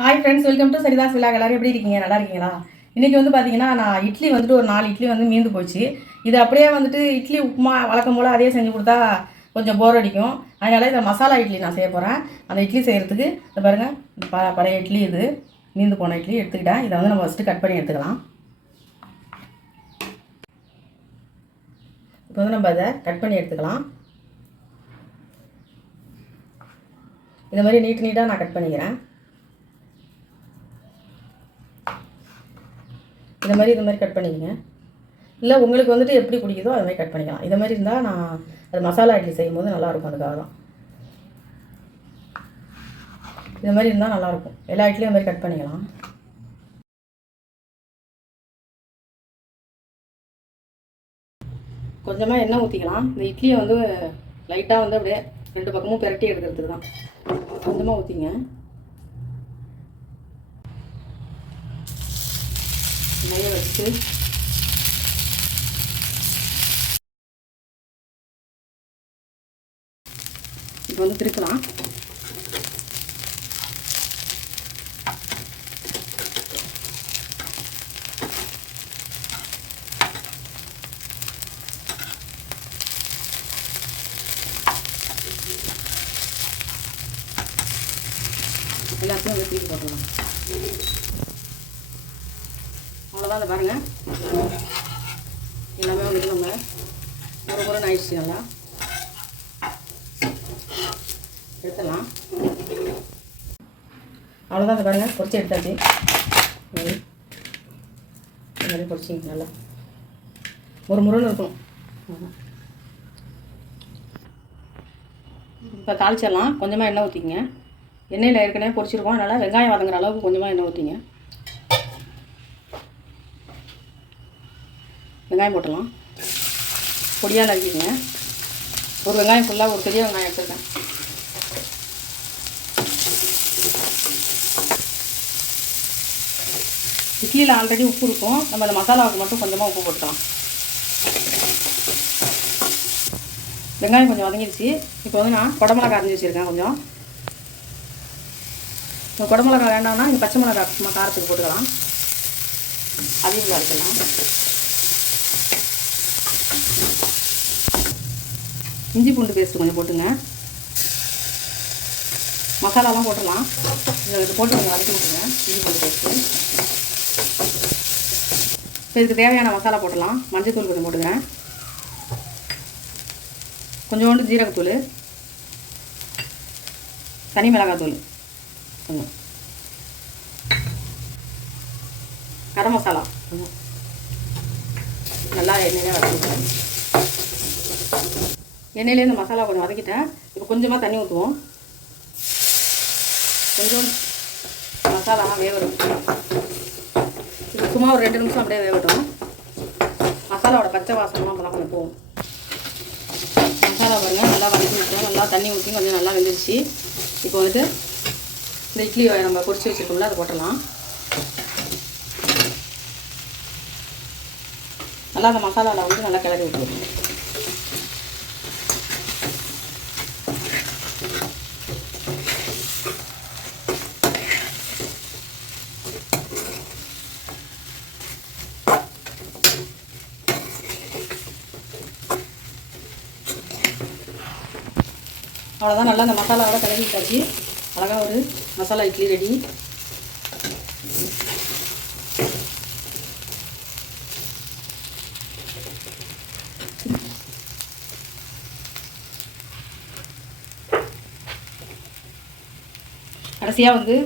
Hi friends welcome to Saritha's விழா எல்லாரும் எப்படி இருக்கீங்க? நல்லா இருக்கீங்களா? இன்றைக்கி வந்து பார்த்தீங்கன்னா நான் இட்லி வந்துட்டு ஒரு நாலு இட்லி வந்து மீந்து போச்சு. இது அப்படியே வந்துட்டு இட்லி உப்புமா வழக்கம் போல் அதே செஞ்சு கொடுத்தா கொஞ்சம் போர் அடிக்கும். அதனால் இந்த மசாலா இட்லி நான் செய்ய போகிறேன் அந்த இட்லி செய்கிறதுக்கு இந்த பாருங்கள் ப பழைய இட்லி இது மீந்து போன இட்லி எடுத்துக்கிட்டேன். இதை வந்து நம்ம ஃபஸ்ட்டு கட் பண்ணி எடுத்துக்கலாம். இப்போ வந்து நம்ம அதை கட் பண்ணி எடுத்துக்கலாம். இந்த மாதிரி நீட் நீட்டாக நான் கட் பண்ணிக்கிறேன். இந்த மாதிரி இந்த மாதிரி கட் பண்ணிக்கங்க. இல்லை உங்களுக்கு வந்துட்டு எப்படி பிடிக்குதோ அது மாதிரி கட் பண்ணிக்கலாம். இந்த மாதிரி இருந்தால் நான் அது மசாலா இட்லி செய்யும் போது நல்லாயிருக்கும் அதுக்காக தான். இந்த மாதிரி இருந்தால் நல்லாயிருக்கும். எல்லா இட்லியும் இந்த மாதிரி கட் பண்ணிக்கலாம். கொஞ்சமாக எண்ணெய் ஊற்றிக்கலாம் இந்த இட்லியை வந்து லைட்டாக வந்து அப்படியே ரெண்டு பக்கமும் பிரட்டி எடுக்கிறதுக்கு தான். கொஞ்சமாக ஊற்றிங்க வேக வச்சு இப்போ வந்து திருக்கலாம் எல்லாத்தையும் வெட்டிக்கு போட்டுருவாங்க நல்லா அதை பாருங்கள் எல்லாமே வந்துட்டு நம்ம ஒரு முறை ஆயிடுச்சு நல்லா. எடுத்துடலாம். அவ்வளோதான் அதை பாருங்கள் பொரிச்சு எடுத்தாச்சு. இந்த மாதிரி நல்லா. ஒரு முறைன்னு இருக்கும் இப்போ தாளிச்சிடலாம். கொஞ்சமாக எண்ணெய் ஊற்றிங்க எண்ணெயில் ஏற்கனவே பொரிச்சிருக்கோம். அதனால் வெங்காயம் வதங்குற அளவுக்கு கொஞ்சமாக எண்ணெய் ஊற்றிங்க வெங்காயம் போட்டலாம் பொடியாக நறுக்கிடுங்க. ஒரு வெங்காயம் ஃபுல்லாக ஒரு பெரிய வெங்காயம் எடுத்துருக்கேன். இட்லியில் ஆல்ரெடி உப்பு இருக்கும். நம்ம அந்த மசாலாவுக்கு மட்டும் கொஞ்சமாக உப்பு போட்டுக்கலாம். வெங்காயம் கொஞ்சம் வதங்கிடுச்சு. இப்போ வந்து நான் குடமிளகா அரைஞ்சி வச்சுருக்கேன் கொஞ்சம். இந்த குடமிளகா வேண்டாம்னா நீங்கள் பச்சை மிளகா சும்மா காரத்துக்கு போட்டுக்கலாம். அதையும் உள்ள அரைக்கலாம் இஞ்சி பூண்டு பேஸ்ட்டு கொஞ்சம் போட்டுங்க. மசாலாலாம் போட்டுடலாம். இதில் இது போட்டு கொஞ்சம் வதக்கி விட்டுருங்க இஞ்சி பூண்டு பேஸ்ட்டு. இப்போ இதுக்கு தேவையான மசாலா போட்டுடலாம். மஞ்சள்தூள் கொஞ்சம் போட்டுங்க கொஞ்சோண்டு ஜீரகத்தூள். தனி மிளகாத்தூள். கொஞ்சம். கரம் மசாலா. கொஞ்சம் நல்லா எண்ணெயிலே வதக்கிட்டேன். எண்ணெயிலே இந்த மசாலா கொஞ்சம் வதக்கிட்டேன். இப்போ கொஞ்சமாக தண்ணி ஊற்றுவோம் கொஞ்சம் மசாலாலாம் வேகணும் இது சும்மா ஒரு ரெண்டு நிமிஷம் அப்படியே வேகட்டும். மசாலாவோட பச்சை வாசனெலாம் அப்போலாம் கொஞ்சம் போகும். மசாலா பாருங்கள் நல்லா வதக்கி விட்டேன் நல்லா தண்ணி ஊற்றி கொஞ்சம் நல்லா வெந்துருச்சு. இப்போ வந்துட்டு இந்த இட்லி நம்ம பொரிச்சு வச்சுருக்கோம்ல அதை போட்டலாம் நல்லா அந்த மசாலாவில் வந்து நல்லா கிளறி விட்டுருவோம் அவ்வளோதான் நல்லா அந்த மசாலாவோட கிளறி விட்டாச்சு. அழகாக ஒரு மசாலா இட்லி ரெடி. கடைசியாக வந்து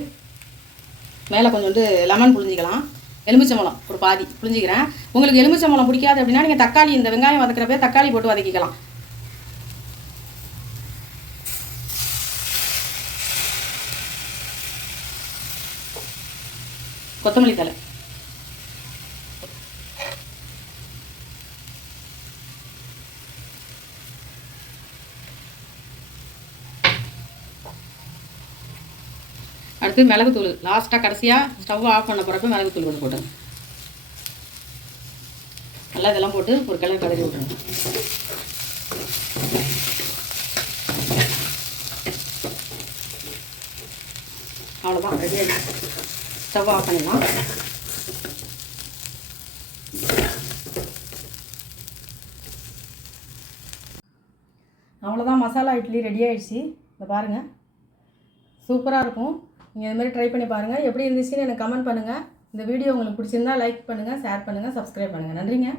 மேலே கொஞ்சம் வந்து லெமன் புழிஞ்சிக்கலாம். எலுமிச்சம்பழம் ஒரு பாதி புழிஞ்சிக்கிறேன். உங்களுக்கு எலுமிச்சம்பழம் பிடிக்காது அப்படின்னா நீங்கள் தக்காளி இந்த வெங்காயம் வதக்கிறப்ப தக்காளி போட்டு வதக்கிக்கலாம். கொத்தமல்லி தலை அடுத்து மிளகுத்தூள் லாஸ்ட்டாக கடைசியாக ஸ்டவ் ஆஃப் பண்ண போகிறப்ப மிளகுத்தூள் கொஞ்சம் போட்டுங்க. நல்லா இதெல்லாம் போட்டு ஒரு கிளறு கலரி விட்டுருங்க. அவ்வளோதான் ரெடி ஸ்டவ் ஆஃப் பண்ணிடலாம். அவ்வளோதான் மசாலா இட்லி ரெடி ஆகிடுச்சு இதை பாருங்கள் சூப்பராக இருக்கும். நீங்கள் இதுமாதிரி ட்ரை பண்ணி பாருங்கள் எப்படி இருந்துச்சுன்னு எனக்கு கமெண்ட் பண்ணுங்கள் இந்த வீடியோ உங்களுக்கு பிடிச்சிருந்தா லைக் பண்ணுங்கள் ஷேர் பண்ணுங்கள் சப்ஸ்கிரைப் பண்ணுங்கள் நன்றிங்க.